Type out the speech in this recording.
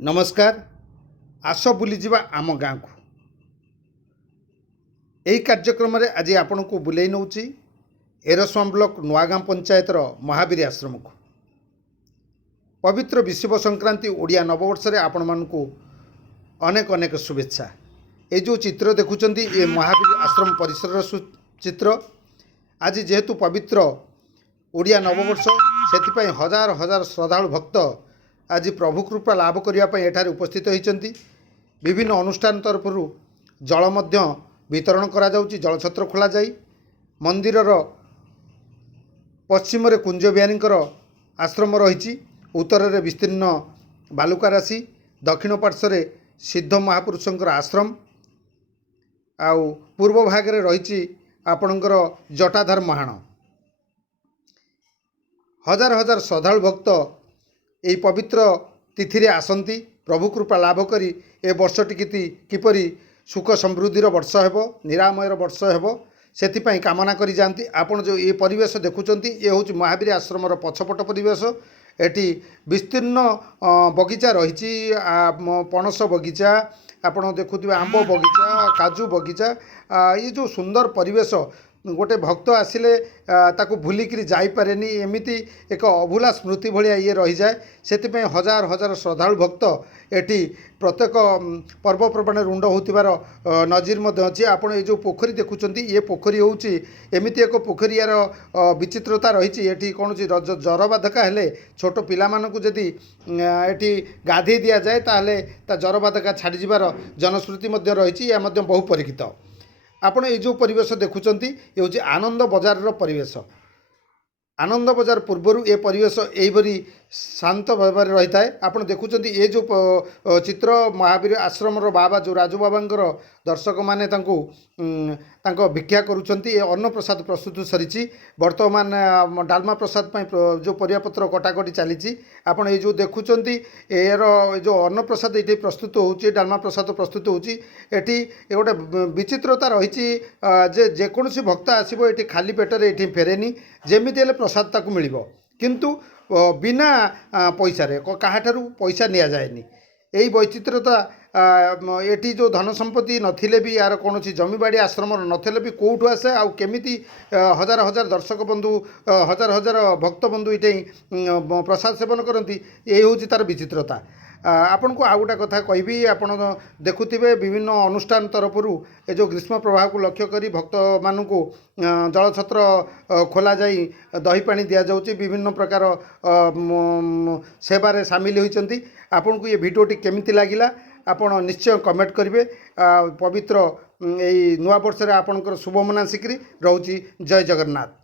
नमस्कार। आस बुलीजा आम गाँ को यही कार्यक्रम में आज आपण को बुले नौ एरस्वाम ब्लॉक नुआगाँ पंचायतर महावीर आश्रम को पवित्र विश्व संक्रांति ओडिया नववर्ष रे आपण मानकु अनेक अनेक शुभेच्छा। ये जो चित्र देखुं ये महावीर आश्रम परिसर चित्र। आज जेहेतु पवित्र ओडिया नववर्ष से हजार हजार श्रद्धालु भक्त आज प्रभु कृपा लाभ करने एठारे उपस्थित होती। विभिन्न अनुष्ठान तरफ जल वितरण करा जाउची। जलछत्र खोल जाई मंदिरर पश्चिम कुंज बिहारींकर आश्रम रही। उत्तर में विस्तीर्ण बालुका राशि, दक्षिण पार्श्व सिद्ध महापुरुषंकर आश्रम, आउ पूर्व भागे रही आपणकर जटाधार महाण। हजार हजार श्रद्धालु भक्त यही पवित्र तिथि आसती प्रभु कृपा लाभ करी ए वर्षटी किपरि सुख समृद्धिर वर्ष हेबो, निरामयर वर्ष हेबो सेथिपाई कामना करी जाती। आपण जो ये परिवेश देखुंत ये हूँ महावीर आश्रमर पछपट परिवेश। एटी विस्तीर्ण बगीचा रही, पणस बगीचा आपण देखुवे, आंब बगीचा, काजू बगीचा। ये जो सुंदर परिवेश गोटे भक्त आसिले ताकू भूलिकी जापरे एमती एक अभूला स्मृति भाया ये रही जाए। से हजार हजार श्रद्धालु भक्त एटी प्रत्येक पर्वपर्वाणी रुंड होतिबार नजीर अच्छी। आपण ये जो पोखरी देखुं ये पोखरी हूँ एमती एक पोखरी यार विचित्रता रही। ये कौन जर बाधका हेले छोट पिलामानकु जदि एटी गाधे दि जाए ताहले ता जर बाधका छाड़ीजार जनश्रुति रही। यह बहु परीक्षित। आपण ये जो परिवेश देखुंत ये हूँ आनंद बजार परिवेश। आनंद बजार पूर्वर ये परिवेश यहीपरी शांत भाव रही है। आपड़ देखुं ये जो चित्र महावीर आश्रम बाबा जो राजू बाबांकर दर्शक माने भिक्षा करुँच। ये अन्न प्रसाद प्रस्तुत सरी बर्तमान डालमा प्रसाद जो परियापत्र कटाकटी चली। आपड़ ये जो देखुं यार जो अन्न प्रसाद ये प्रस्तुत हो डालमा प्रसाद प्रस्तुत होती गोटे विचित्रता रही। जेकोसी भक्त आसो ये खाली पेटर ये फेरेनी जमी प्रसाद ताकू मिल किंतु बिना पैसा रे कहाठारू पैसा नि जाएनी। यही वैचित्रता एटी जो धन संपत्ति नथिले भी यार कौन जमीबाड़ी आश्रम नथिले भी कौटू आसे आउ केमिति हजार हजार दर्शक बंधु हजार हजार भक्त बंधु ये प्रसाद सेवन करती। यही हूँ तार विचित्रता। आपण को आउ गोटा कथा कहबी, आपण देखुथिबे विभिन्न अनुष्ठान तरफरु ए जो ग्रीष्म प्रवाह को लक्ष्य करी भक्त मानू जलछत्र खोला जाई दही पानी दिया जाउची। विभिन्न प्रकार सेवारे सामिल होइचंती। आपण को ये भिडियोटी केमिति लागिला आपण निश्चय कमेंट करेंगे। पवित्र यही नुआ वर्ष आपणकर शुभ मनासिक रहुची। जय जगन्नाथ।